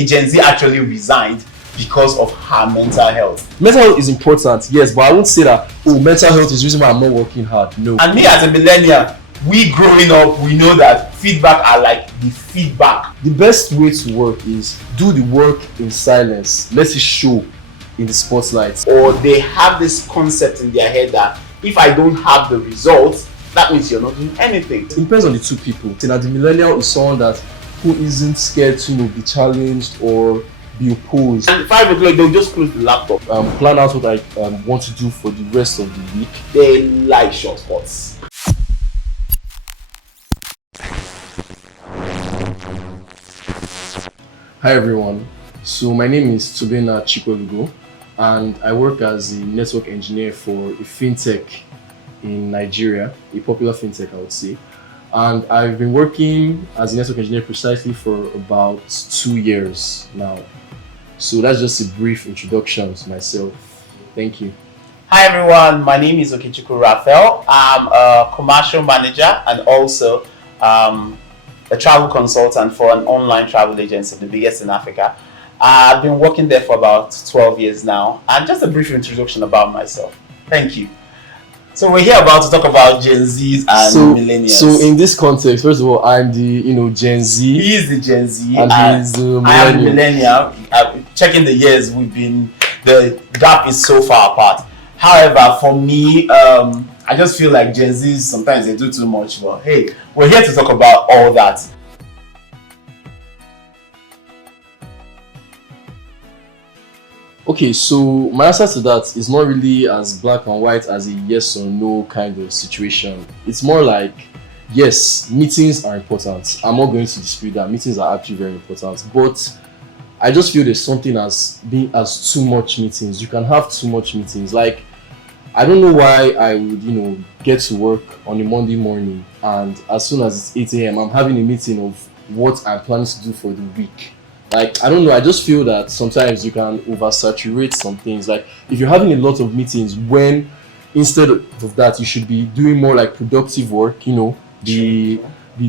a Gen Z actually resigned because of her mental health. Mental health is important, yes, but I won't say that, mental health is the reason why I'm not working hard. No. And me as a millennial, we growing up, we know that feedback are like the feedback. The best way to work is do the work in silence. Let it show in the spotlight. Or they have this concept in their head that if I don't have the results, that means you're not doing anything. It depends on the two people. The millennial is someone who isn't scared to be challenged or be opposed. And 5 o'clock, they'll just close the laptop. Plan out what I want to do for the rest of the week. They like shortcuts. Hi everyone. So my name is Tobenna and I work as a network engineer for a fintech in Nigeria, a popular fintech I would say. And I've been working as a network engineer precisely for about 2 years now. So that's just a brief introduction to myself. Thank you. Hi everyone, my name is Raphael. I'm a commercial manager and also a travel consultant for an online travel agency, the biggest in Africa. I've been working there for about 12 years now. And just a brief introduction about myself. Thank you. So we're here about to talk about Gen Zs and Millennials. So in this context, first of all, I'm the Gen Z. He is the Gen Z and he's the Millennial. I am Millennial. Checking the years, the gap is so far apart. However, for me, I just feel like Gen Zs sometimes they do too much. But hey, we're here to talk about all that. Okay, so my answer to that is not really as black and white as a yes or no kind of situation. It's more like, yes, meetings are important. I'm not going to dispute that. Meetings are actually very important. But I just feel there's something as being as too much meetings. You can have too much meetings. Like, I don't know why I would, get to work on a Monday morning and as soon as it's 8 a.m., I'm having a meeting of what I'm planning to do for the week. Like, I don't know, I just feel that sometimes you can oversaturate some things. Like, if you're having a lot of meetings, when instead of that, you should be doing more like productive work, be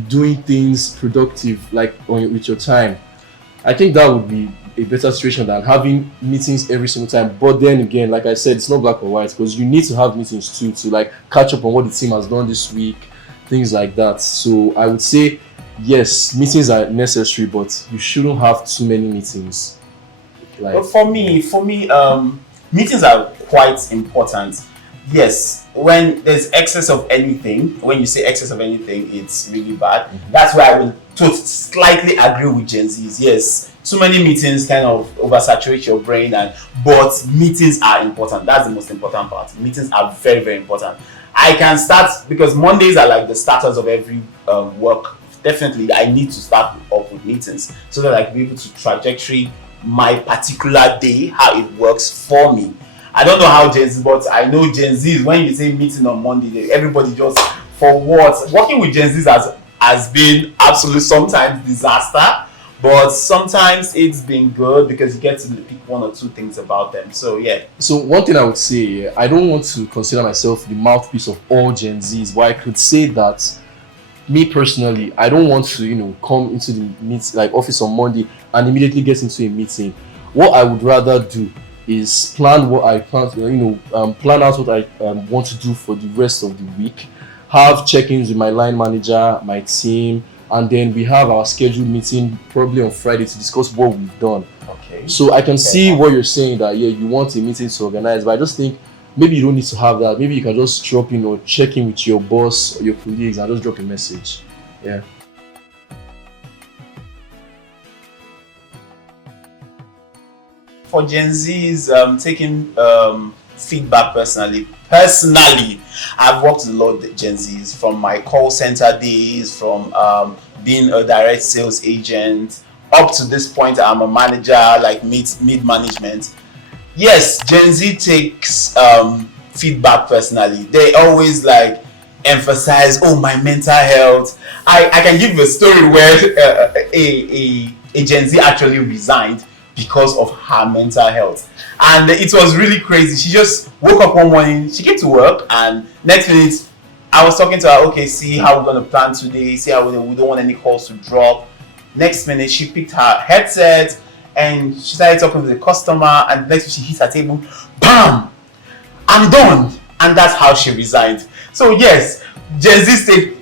doing things productive, like with your time. I think that would be a better situation than having meetings every single time. But then again, like I said, it's not black or white because you need to have meetings too to like catch up on what the team has done this week, things like that. So I would say, yes, meetings are necessary, but you shouldn't have too many meetings. But for me, meetings are quite important. Yes, when there's excess of anything, when you say excess of anything, it's really bad. Mm-hmm. That's why I will slightly agree with Gen Zs. Yes, too many meetings kind of oversaturate your brain, but meetings are important. That's the most important part. Meetings are very, very important. I can start because Mondays are like the starters of every work. Definitely, I need to start up with meetings so that I can be able to trajectory my particular day, how it works for me. I don't know how Gen Z, but I know Gen Zs, when you say meeting on Monday, everybody just, for what? Working with Gen Zs has been absolute sometimes disaster, but sometimes it's been good because you get to pick one or two things about them. So yeah. So one thing I would say, I don't want to consider myself the mouthpiece of all Gen Zs, but I could say that me personally, I don't want to, come into the office on Monday and immediately get into a meeting. What I would rather do is plan what I plan, plan out what I want to do for the rest of the week. Have check-ins with my line manager, my team, and then we have our scheduled meeting probably on Friday to discuss what we've done. Okay. So I can see what you're saying that you want a meeting to organize, but I just think maybe you don't need to have that. Maybe you can just drop in or check in with your boss or your colleagues and just drop a message. Yeah. For Gen Zs, taking feedback personally, I've worked with a lot of Gen Zs from my call center days, from being a direct sales agent, up to this point I'm a manager, like mid-management. Yes, Gen Z takes feedback personally. They always emphasize, my mental health. I can give you a story where a Gen Z actually resigned because of her mental health, and it was really crazy. She just woke up one morning, she came to work, and next minute I was talking to her, okay, see how we're going to plan today, see how we don't want any calls to drop. Next minute she picked her headset, and she started talking to the customer, and next thing she hits her table, bam, I'm done. And that's how she resigned. So yes, Gen Z take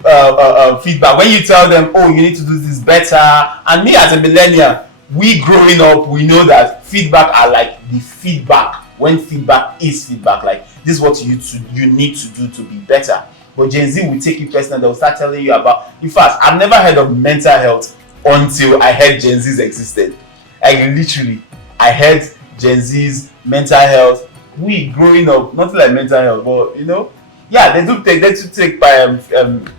feedback. When you tell them, oh, you need to do this better, and me as a millennial, we growing up, we know that feedback are like the feedback. When feedback is feedback, like this is what you need to do to be better. But Gen Z will take you personal. They'll start telling you about. In fact, I've never heard of mental health until I heard Gen Z's existed. Like literally, I heard Gen Z's mental health. We growing up, not like mental health, but yeah, they do take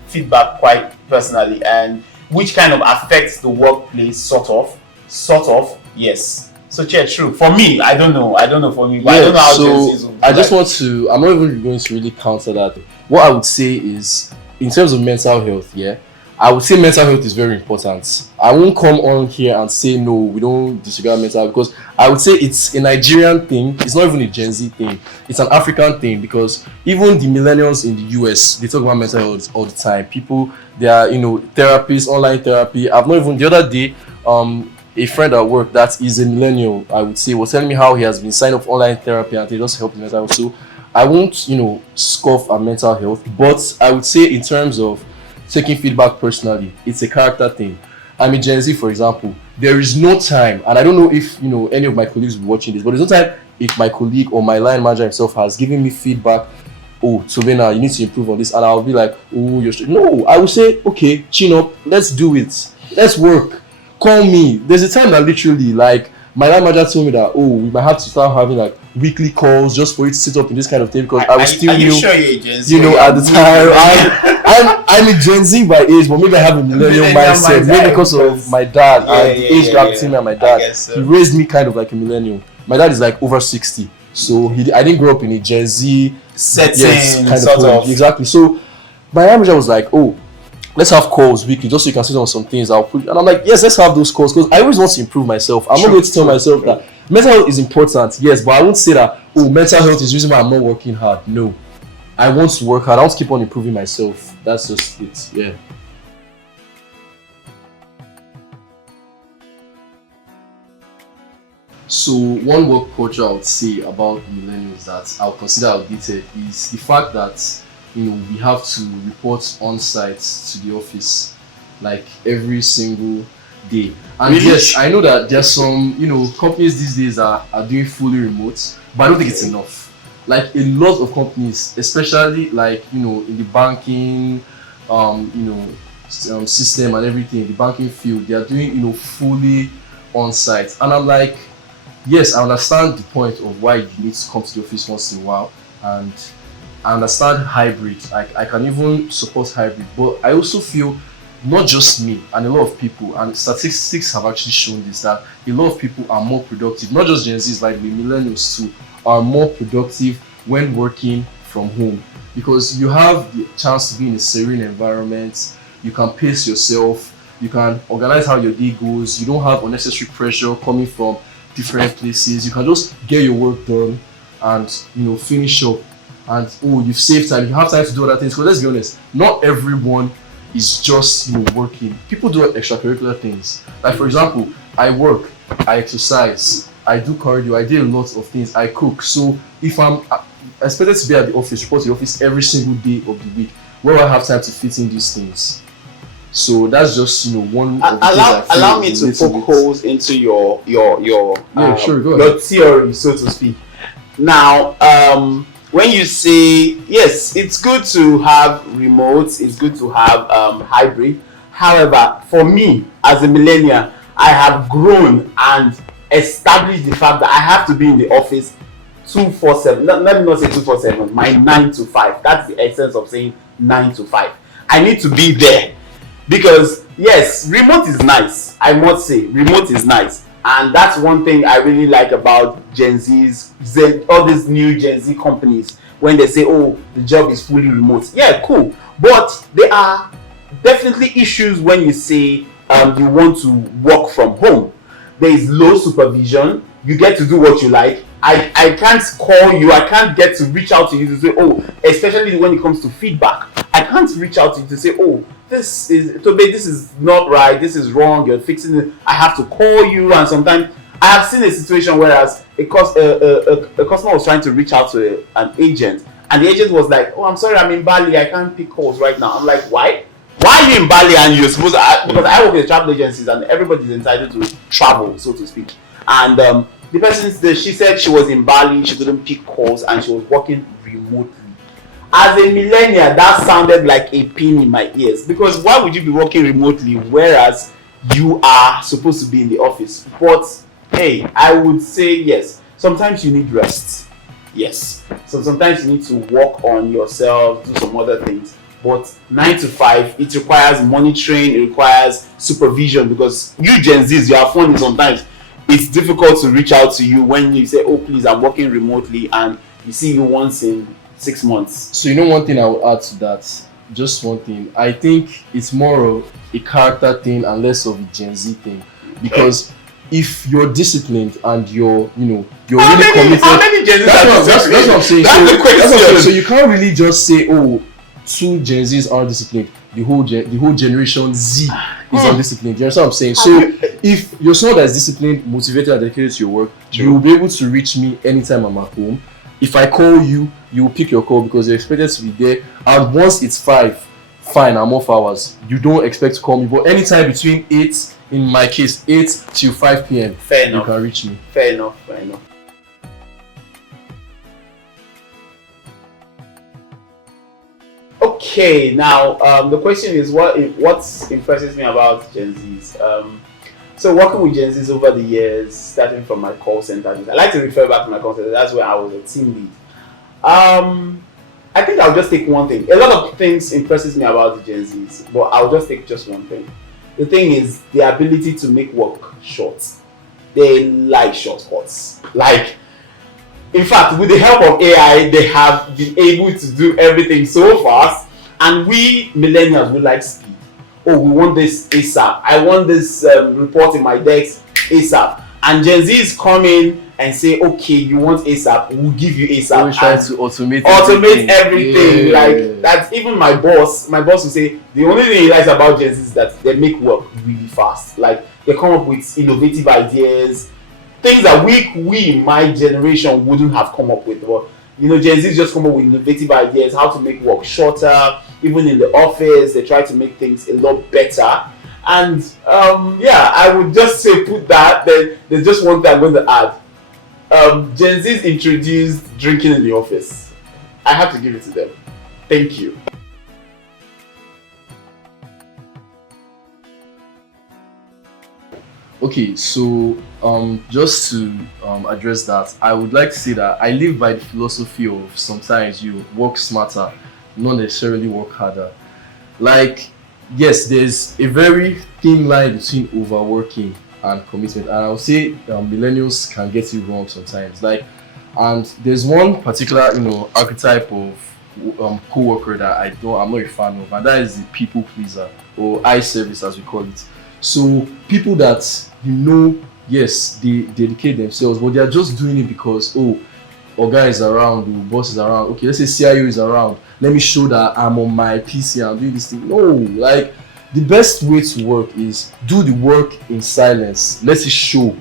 feedback quite personally, and which kind of affects the workplace, sort of, yes. So yeah, true. For me, I don't know for me, but I don't know how Gen Z's will be. I just want to, I'm not even going to really counter that. What I would say is, in terms of mental health, yeah, I would say mental health is very important. I won't come on here and say no, we don't disregard mental health, because I would say it's a Nigerian thing. It's not even a Gen Z thing. It's an African thing, because even the millennials in the US, they talk about mental health all the time. People, they are, therapists, online therapy. I've not even, the other day, a friend at work that is a millennial, I would say, was telling me how he has been signed up for online therapy and they just help his mental health. So I won't, scoff at mental health, but I would say in terms of taking feedback personally, it's a character thing. I'm a Gen Z, for example. There is no time, and I don't know if any of my colleagues will be watching this, but there's no time if my colleague or my line manager himself has given me feedback. Oh, Tobenna, you need to improve on this, and I'll be like, oh, no. I will say, okay, chin up, let's do it, let's work. Call me. There's a time that literally, like, my line manager told me that, oh, we might have to start having like weekly calls just for you to sit up in this kind of thing, because I was still new. Sure you're a Gen Z? At the time, I'm a Gen Z by age, but maybe I have a millennial mindset. Maybe because of my dad and the age gap between me and my dad. So. He raised me kind of like a millennial. My dad is like over 60, so I didn't grow up in a Gen Z setting, kind of. Exactly. So my manager was like, oh, let's have calls weekly just so you can sit on some things. And I'm like, yes, let's have those calls, because I always want to improve myself. I'm not going to tell myself that mental health is important, yes, but I won't say that, oh, mental health is the reason why I'm not working hard. No, I want to work hard. I want to keep on improving myself. That's just it. Yeah. So one work culture I would say about millennials that I'll consider outdated is the fact that we have to report on site to the office like every single day. And really? Yes, I know that there's some companies these days are doing fully remote, but I don't think it's enough. Like a lot of companies, especially like in the banking system and everything, the banking field, they are doing fully on site. And I'm like, yes, I understand the point of why you need to come to the office once in a while, and I understand hybrid. I can even support hybrid, but I also feel not just me and a lot of people, and statistics have actually shown this, that a lot of people are more productive, not just Gen Zs, like the millennials too, are more productive when working from home, because you have the chance to be in a serene environment, you can pace yourself, you can organize how your day goes, you don't have unnecessary pressure coming from different places, you can just get your work done and finish up. And you've saved time, you have time to do other things. Because let's be honest, not everyone is just working. People do extracurricular things. Like for example, I work, I exercise, I do cardio, I do a lot of things, I cook. So if I'm expected to be at the office, report to the office every single day of the week, where do I have time to fit in these things? So that's just one of the things allow me to poke holes into your sure, go ahead. Your theory, so to speak. Now, when you say yes, it's good to have remote, it's good to have hybrid. However, for me as a millennial, I have grown and established the fact that I have to be in the office 247. Let me not say 247. My 9 to 5. That's the essence of saying 9 to 5. I need to be there, because yes, remote is nice. I must say, remote is nice. And that's one thing I really like about Gen Z's, all these new Gen Z companies, when they say, oh, the job is fully remote. Yeah, cool. But there are definitely issues when you say you want to work from home. There is low supervision. You get to do what you like. I can't call you. I can't get to reach out to you to say, oh, especially when it comes to feedback. I can't reach out to you to say, oh, this is not right, this is wrong, you're fixing it. I have to call you, and sometimes I have seen a situation whereas a customer was trying to reach out to an agent, and the agent was like, "Oh, I'm sorry, I'm in Bali. I can't pick calls right now." I'm like, "Why? Why are you in Bali and you're supposed to?" Because I work with travel agencies, and everybody's entitled to travel, so to speak. And the person, she said she was in Bali, she couldn't pick calls, and she was working remotely. As a millennial, that sounded like a pin in my ears, because why would you be working remotely whereas you are supposed to be in the office? But hey, I would say yes. Sometimes you need rest. Yes. So sometimes you need to work on yourself, do some other things. But 9 to 5, it requires monitoring, it requires supervision, because you Gen Zs, you are funny sometimes. It's difficult to reach out to you when you say, "Oh, please, I'm working remotely," and you see you once in 6 months. So one thing I would add to that, just one thing. I think it's more of a character thing and less of a Gen Z thing, because if you're disciplined and you're really committed, how many Gen Zs that's what I'm saying. That's the question. So you can't really just say, "Oh, 2 Gen Zs are disciplined. The whole generation Z is undisciplined." You understand what I'm saying? So if you're someone that's disciplined, motivated, and dedicated to your work, you will be able to reach me anytime I'm at home. If I call you, you will pick your call because you're expected to be there. And once it's 5, fine, I'm off hours. You don't expect to call me, but anytime between 8, in my case, 8 till 5 p.m. Fair enough. You can reach me. Fair enough. Okay, now the question is what impresses me about Gen Zs. So working with Gen Zs over the years, starting from my call center, I like to refer back to my call center. That's where I was a team lead. I think I'll just take one thing. A lot of things impresses me about the Gen Zs, but I'll just take just one thing. The thing is the ability to make work short. They like shortcuts. Like, in fact, with the help of AI, they have been able to do everything so fast. And we millennials, we like speed. Oh, we want this ASAP. I want this report in my desk ASAP. And Gen Z's come in and say, "Okay, you want ASAP? We'll give you ASAP." We're trying to automate everything. Yeah. Like that's even my boss. My boss will say the only thing he likes about Gen Z is that they make work really fast. Like they come up with innovative ideas, things that we my generation wouldn't have come up with. But Gen Z's just come up with innovative ideas, how to make work shorter. Even in the office, they try to make things a lot better. And I would just say put that. Then there's just one thing I'm going to add. Gen Z's introduced drinking in the office. I have to give it to them. Thank you. Okay, so just to address that, I would like to say that I live by the philosophy of sometimes you work smarter, not necessarily work harder. Like, yes, there's a very thin line between overworking and commitment, and I'll say millennials can get it wrong sometimes. Like, and there's one particular archetype of co-worker that I'm not a fan of, and that is the people pleaser, or eye service as we call it. So people that yes, they dedicate themselves, but they are just doing it because Oga is around, boss is around. Okay, let's say CIO is around. Let me show that I'm on my PC and I'm doing this thing. No, like the best way to work is do the work in silence. Let it show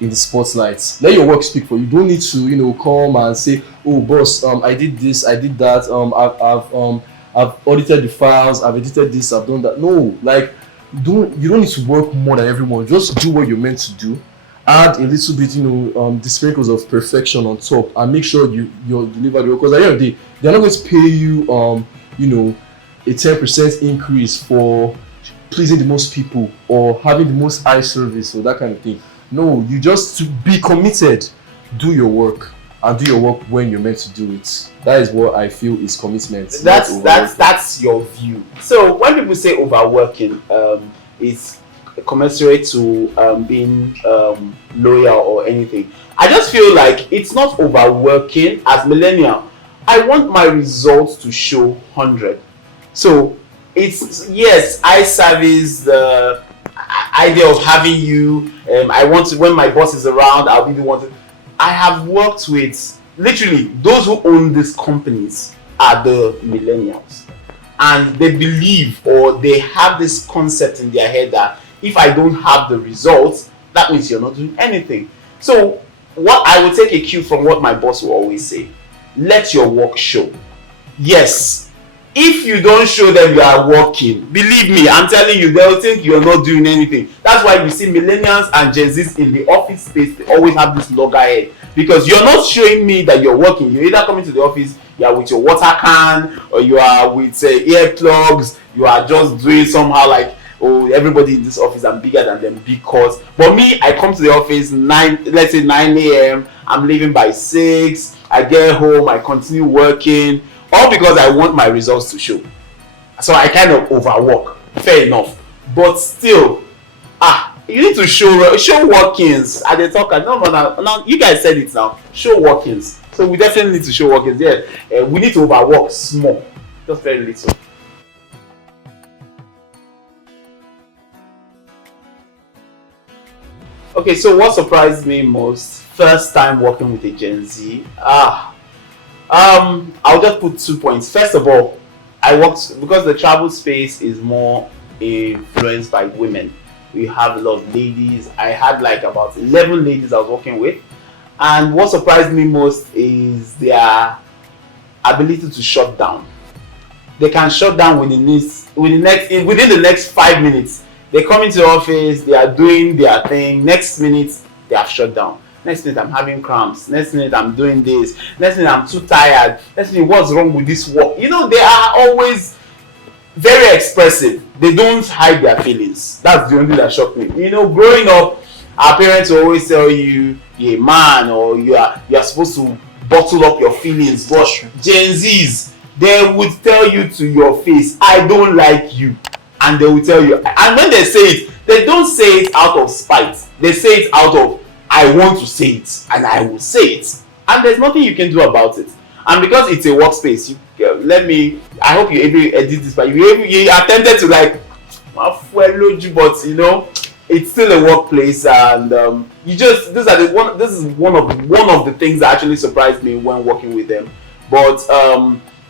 in the spotlight. Let your work speak for you. You don't need to come and say, "Oh boss, I did this, I did that. I've audited the files, I've edited this, I've done that." No, like you don't need to work more than everyone. Just do what you're meant to do. Add a little bit, the sprinkles of perfection on top, and make sure you deliver the work. Because at the end of the day, they're not going to pay you, a 10% increase for pleasing the most people or having the most eye service or that kind of thing. No, you just to be committed, do your work, and do your work when you're meant to do it. That is what I feel is commitment. That's your view. So when people say overworking, it's commensurate to being loyal or anything. I just feel like it's not overworking. As millennial, I want my results to show 100. So it's I service the idea of having you. I want to, when my boss is around, I'll be the one to. I have worked with literally those who own these companies are the millennials, and they believe or they have this concept in their head that if I don't have the results, that means you're not doing anything. So what I would take a cue from what my boss will always say: let your work show. Yes, if you don't show them you are working, believe me, I'm telling you, they'll think you're not doing anything. That's why you see millennials and Gen Zs in the office space, they always have this loggerhead, because you're not showing me that you're working. You're either coming to the office, you are with your water can, or you are with earplugs. You are just doing somehow like, oh, everybody in this office, I'm bigger than them. Because but me, I come to the office 9, let's say 9 a.m. I'm leaving by 6. I get home, I continue working, all because I want my results to show. So I kind of overwork. Fair enough. But still, you need to show workings at the talk. Now you guys said it now. Show workings. So we definitely need to show workings. Yeah, we need to overwork small, just very little. Okay, so what surprised me most? First time working with a Gen Z. I'll just put 2 points. First of all, I worked because the travel space is more influenced by women. We have a lot of ladies. I had like about 11 ladies I was working with, and what surprised me most is their ability to shut down. They can shut down within the next 5 minutes. They come into the office, they are doing their thing. Next minute, they have shut down. Next minute, I'm having cramps. Next minute, I'm doing this. Next minute, I'm too tired. Next minute, what's wrong with this work? They are always very expressive. They don't hide their feelings. That's the only thing that shocked me. Growing up, our parents will always tell you, you're a man, or you are supposed to bottle up your feelings. But Gen Zs, they would tell you to your face, I don't like you. And they will tell you. And when they say it, they don't say it out of spite. They say it out of, I want to say it, and I will say it. And there's nothing you can do about it. And because it's a workspace, I hope you able edit this, but you attempted to like, but it's still a workplace, and this is one of the things that actually surprised me when working with them. But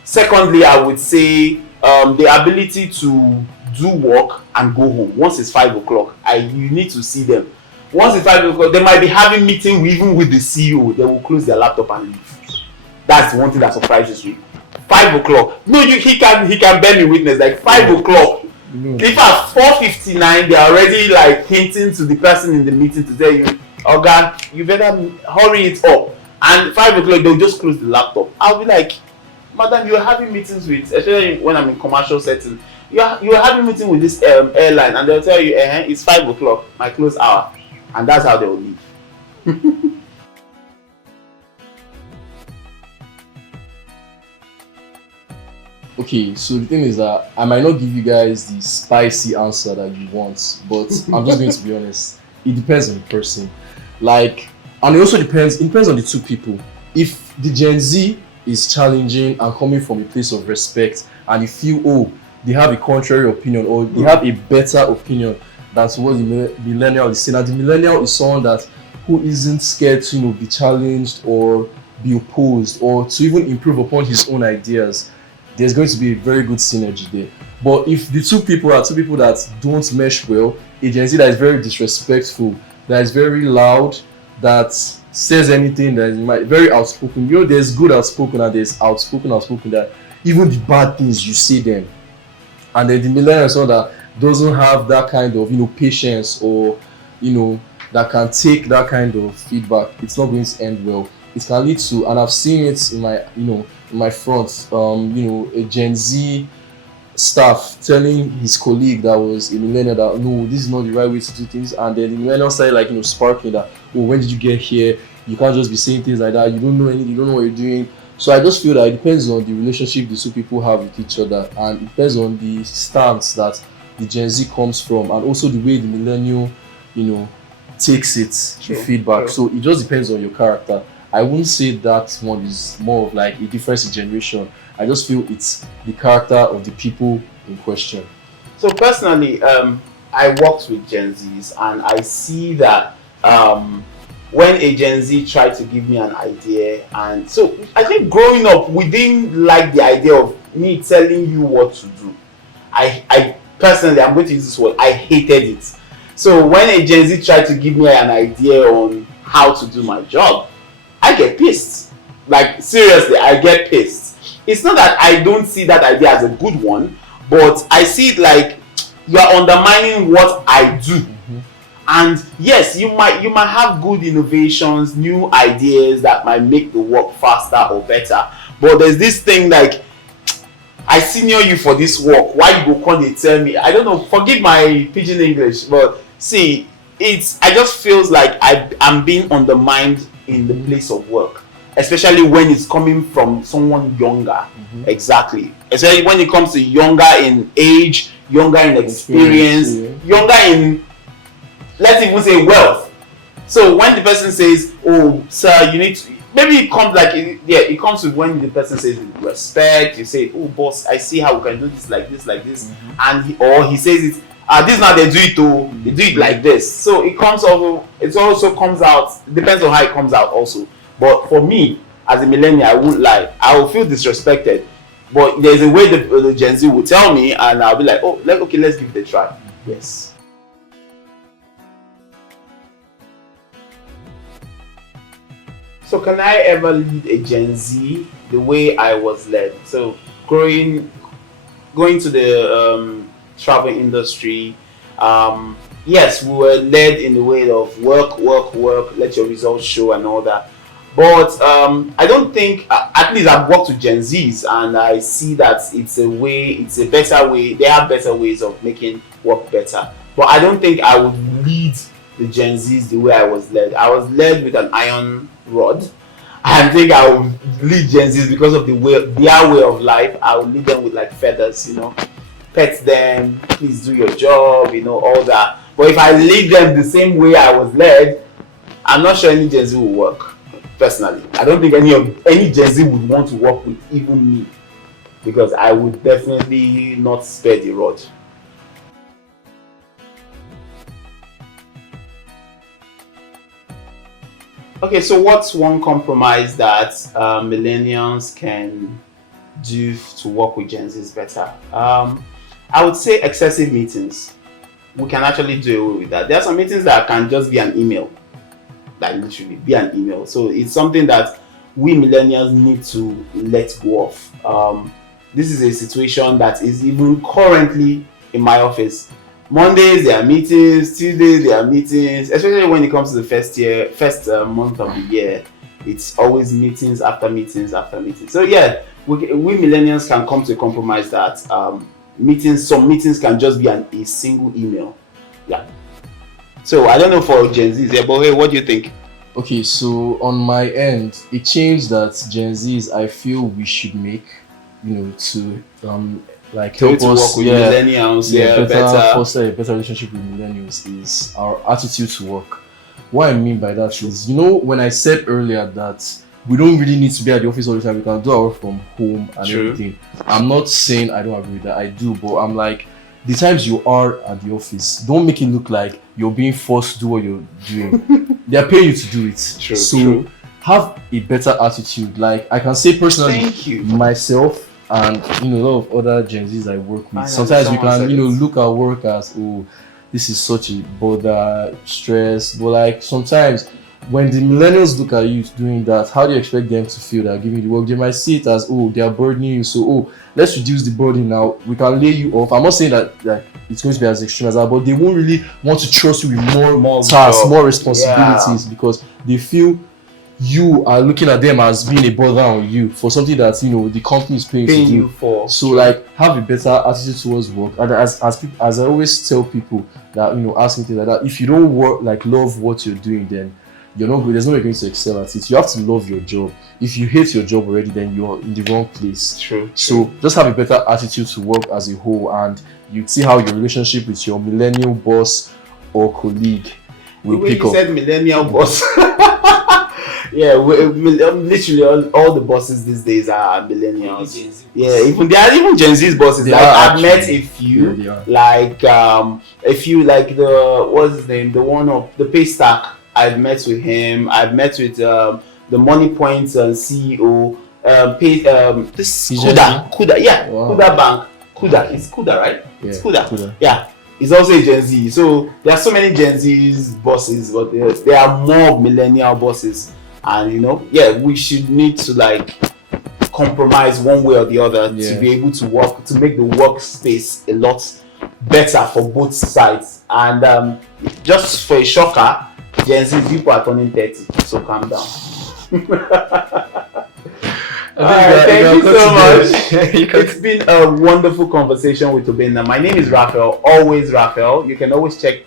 secondly, I would say the ability to do work and go home. Once it's 5 o'clock, you need to see them. Once it's 5 o'clock, they might be having meeting even with the CEO. They will close their laptop and leave. That's one thing that surprises me. 5 o'clock. No, he can bear me witness. Like 5 o'clock. If at 4:59, they are already like hinting to the person in the meeting to tell you, oh God, you better hurry it up. And 5 o'clock, they'll just close the laptop. I'll be like, madam, you're having meetings with, especially when I'm in commercial setting, you're having meeting with this airline, and they'll tell you, it's 5 o'clock, my close hour. And that's how they'll leave. Okay, so the thing is that I might not give you guys the spicy answer that you want, but I'm just going to be honest. It depends on the person. And it also depends on the two people. If the Gen Z is challenging and coming from a place of respect, and you feel, they have a contrary opinion, or they have a better opinion than what the millennial is saying. And the millennial is someone who isn't scared to be challenged or be opposed, or to even improve upon his own ideas. There's going to be a very good synergy there. But if the two people are two people that don't mesh well, a Gen Z that is very disrespectful, that is very loud, that says anything, that is very outspoken. There's good outspoken and there's outspoken that even the bad things you say them. And then the millennial is someone that doesn't have that kind of patience, or that can take that kind of feedback. It's not going to end well. It can lead to, and I've seen it in my front, a Gen Z staff telling his colleague that was a millennial that, no, this is not the right way to do things. And then the millennial started sparking that, when did you get here? You can't just be saying things like that. You don't know anything. You don't know what you're doing. So I just feel that it depends on the relationship the two people have with each other, and it depends on the stance that the Gen Z comes from, and also the way the millennial, takes it to feedback. So it just depends on your character. I wouldn't say that one is more of like a difference in generation. I just feel it's the character of the people in question. So personally, I worked with Gen Zs, and I see that when a Gen Z tried to give me an idea, and so I think growing up, we didn't like the idea of me telling you what to do. I personally, I'm going to use this word, I hated it. So when a Gen Z tried to give me an idea on how to do my job, I get pissed. Like seriously, I get pissed. It's not that I don't see that idea as a good one, but I see it like you are undermining what I do. And yes, you might have good innovations, new ideas that might make the work faster or better. But there's this thing like, I senior you for this work. Why you go come and tell me? I don't know. Forgive my pidgin English, but see, I just feels like I'm being undermined in the place of work, especially when it's coming from someone younger. Exactly. Especially when it comes to younger in age, younger in experience, younger in, let's even say, wealth. So when the person says, "Oh, sir, you need to," maybe it comes like, it comes with when the person says with respect. You say, "Oh, boss, I see how we can do this like this, and he says it. This is how they do it too. They do it like this." So it comes over. It also comes out. Depends on how it comes out also. But for me, as a millennial, I won't lie. I will feel disrespected. But there's a way the Gen Z will tell me, and I'll be like, "Oh, okay, let's give it a try." Yes. So can I ever lead a Gen Z the way I was led? So going to the travel industry, yes, we were led in the way of work, let your results show and all that. But I don't think, at least I've worked with Gen Zs and I see that it's a better way. They have better ways of making work better. But I don't think I would lead the Gen Zs the way I was led. I was led with an iron rod. I think I would lead Gen Zs because of their way of life. I would lead them with like feathers, pet them, please do your job, all that. But if I lead them the same way I was led, I'm not sure any Gen Z will work. Personally, I don't think any Gen Z would want to work with even me, because I would definitely not spare the rod. Okay, so what's one compromise that millennials can do to work with Gen Zs better? I would say excessive meetings. We can actually do away with that. There are some meetings that can just be an email. Like literally be an email. So it's something that we millennials need to let go of. This is a situation that is even currently in my office. Mondays there are meetings, Tuesdays there are meetings, especially when it comes to the first month of the year. It's always meetings after meetings after meetings. So yeah, we millennials can come to a compromise that some meetings can just be a single email. Yeah. So I don't know for Gen Zs, but hey, what do you think? Okay, so on my end, a change that Gen Zs I feel we should make, to like help us work with millennials, foster a better relationship with millennials is our attitude to work. What I mean by that is, when I said earlier that we don't really need to be at the office all the time, we can do our work from home and everything. I'm not saying I don't agree with that, I do, but I'm like, the times you are at the office, don't make it look like you're being forced to do what you're doing. They're paying you to do it. True. Have a better attitude. Like I can say personally, myself and a lot of other Gen Zs I work with. Sometimes we can look at work as, oh, this is such a bother, stress. But like sometimes when the millennials look at you doing that, how do you expect them to feel that giving you the work? They might see it as, oh, they are burdening you, so let's reduce the burden now. We can lay you off. I'm not saying that it's going to be as extreme as that, but they won't really want to trust you with more tasks, more responsibilities, because they feel you are looking at them as being a burden on you for something that the company is paying to do. You for. So like have a better attitude towards work. And as I always tell people that ask me things like that, if you don't love what you're doing, then you're not good. There's no way you're going to excel at it. You have to love your job. If you hate your job already, then you're in the wrong place. True. So just have a better attitude to work as a whole, and you see how your relationship with your millennial boss or colleague will pick up. You said millennial boss. Yeah, literally all the bosses these days are millennials. Yeah, there are even Gen Z's bosses. I've met a few, a few like what's his name, the one of the Paystack. I've met with him. I've met with the Money Point CEO. This Kuda, yeah, wow. Kuda Bank. Kuda, it's Kuda, right? Yeah, it's Kuda. Yeah, is also a Gen Z. So there are so many Gen Z's bosses, but there are more millennial bosses. And we should need to like compromise one way or the other to be able to work, to make the workspace a lot better for both sides. And just for a shocker, Gen Z people are turning 30, so calm down. Thank you so much. It's been a wonderful conversation with Tobenna. My name is Raphael, always Raphael. You can always check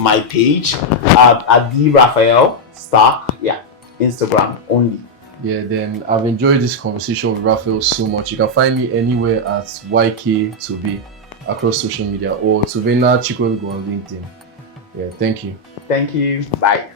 my page at the Raphael Stark. Yeah, Instagram only. Yeah, then I've enjoyed this conversation with Raphael so much. You can find me anywhere at YK across social media, or Tobenna Chikwego on LinkedIn. Yeah, thank you. Thank you. Bye.